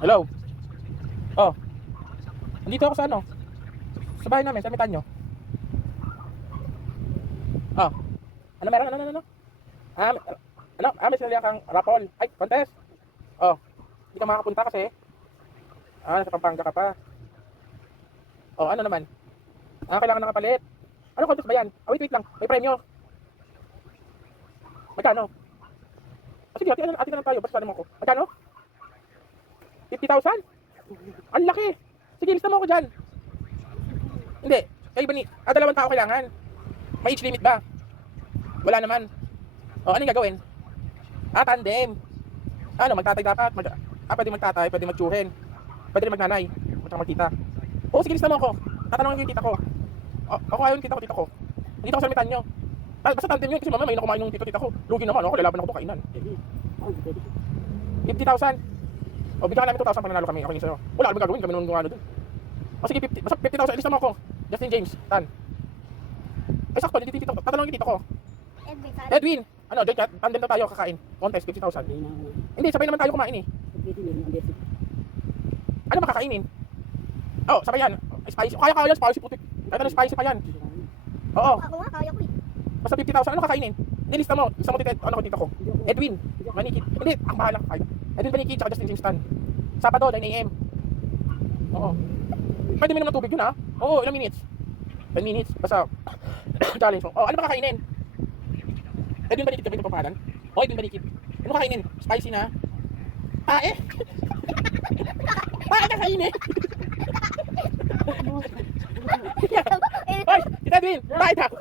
Hello? Oh, andito ako sa ano? Sa bahay namin, sa mitan nyo. Oh, ano meron? Ano? Ah, may sinali kang rapol. Ay, contest. Oh, hindi ka makakapunta kasi. Nasa Pampanga ka pa. Oh, ano naman? Kailangan nakapalit. Ano contest ba yan? Wait lang. May premyo. Magkano? Sige, ati na lang tayo. Basta naman ko. Magkano? 50,000? Ang laki. Sige, lista mo ako dyan. Hindi. Kayo ba dalawang tao kailangan? May age limit ba? Wala naman. O, anong gagawin? Tandem. Magtatay dapat. Pwede magtatay, pwede magtsuhin. Pwede rin magnanay. At magtita. Oo, sige, lista mo ako. Tatanungin ko yung tita ko. Ako ayaw yung tita ko. Dito ko sa limitan nyo. Basta tandem yun kasi mamaya may nakumain yung tita ko. Lugi naman ako, lalaban ako ito kainan. 50,000. O, bigyan ka namin 2,000 pag nanalo kami. Okay, sa'yo. Wala kami gagawin, kami nung ano dun. O, sige, 50,000. Lista mo ako. Justin James. Tan. Ay, sakto, hindi tito. Tatanungin yung tita ko. Edwin! Tandem na tayo kakain. Contest, 50,000. Hindi, sabay naman tayo kumain eh. Ano makakainin? Sabay yan. Spicy. Kaya yan, spicy putik. Kahit ano, spicy pa yan. Oo. Ako nga, kaya ko eh. Basta 50,000. Ano kakainin? Nilista mo. Isa mo tita ko. Edwin. Manikit. Hindi, ang bahala. Edwin Manikit, tsaka Justin James Tan. Sabado, 9 AM. Oo. Pwede minum ng tubig yun ha? Oo, ilang minutes? 10 minutes. Basta, challenge mo. Ano makakainin? Edwin Manikit ka ba ito papahalan? Edwin Manikit. Ano kakainin? Spicy na? Bakit kakainin? Hoy, Tita Edwin! Bakit ako?